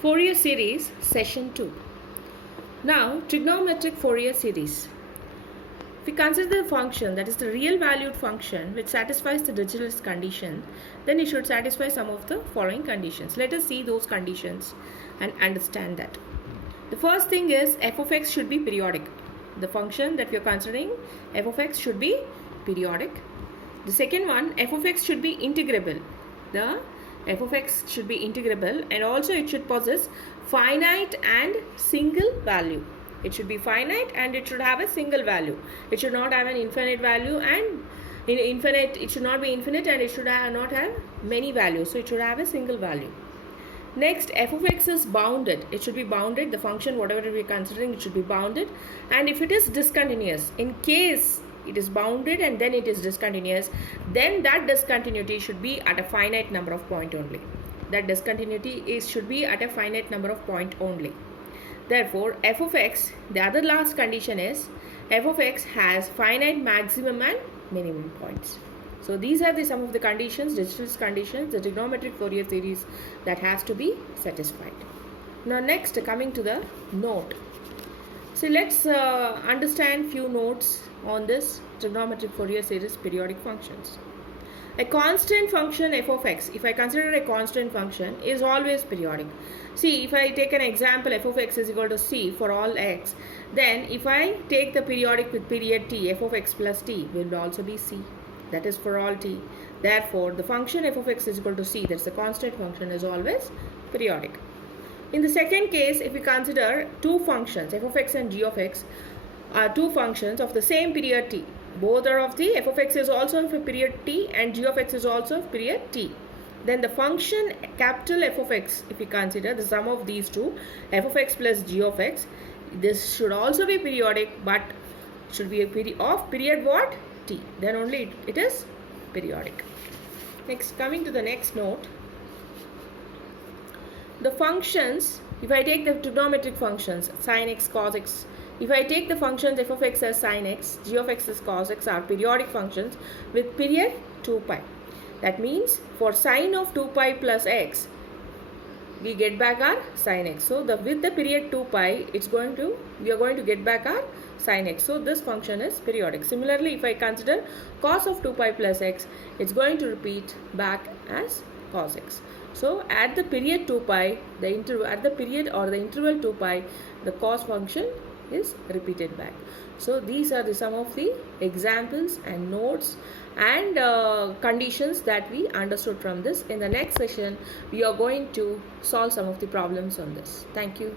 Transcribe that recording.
Fourier series, session 2. Now, trigonometric Fourier series. If we consider the function that is the real valued function which satisfies the Dirichlet's condition, then it should satisfy some of the following conditions. Let us see those conditions and understand that. The first thing is f of x should be periodic. The function that we are considering, f of x should be periodic. The second one, f of x should be integrable. The f of x should be integrable, and also it should possess finite and single value. It should be finite and it should have a single value. It should not have an infinite value, and it should not be infinite, and it should not have many values. So it should have a single value. Next, f of x is bounded. It should be bounded. The function, whatever we are considering, it should be bounded. And if it is discontinuous, in case it is bounded and then it is discontinuous, then that discontinuity should be at a finite number of point only. That discontinuity should be at a finite number of point only. Therefore, f of x, the other last condition is f of x has finite maximum and minimum points. So these are some of the conditions, Dirichlet's conditions, the trigonometric Fourier series that has to be satisfied. Now next, coming to the note. So let's understand few notes on this trigonometric Fourier series periodic functions. A constant function f of x, if I consider a constant function, is always periodic. See, if I take an example, f of x is equal to c for all x, then if I take the periodic with period t, f of x plus t will also be c. That is for all t. Therefore, the function f of x is equal to c, that's a constant function, is always periodic. In the second case, if we consider two functions, f of x and g of x, are two functions of the same period t. Both are of the f of x is also of a period t and g of x is also of period t. Then the function capital F of x, if we consider the sum of these two, f of x plus g of x, this should also be periodic, but should be a period what? T. Then only it is periodic. Next, coming to the next note. The functions, if I take the trigonometric functions, sin x, cos x, if I take the functions f of x as sin x, g of x as cos x, are periodic functions with period 2 pi. That means for sine of 2 pi plus x, we get back our sin x. So with the period 2 pi, we are going to get back our sin x. So this function is periodic. Similarly, if I consider cos of 2 pi plus x, it's going to repeat back as cos x. So at the period 2 pi, at the period or the interval 2 pi, the cos function is repeated back. So these are some of the examples and notes and conditions that we understood from this. In the next session, we are going to solve some of the problems on this. Thank you.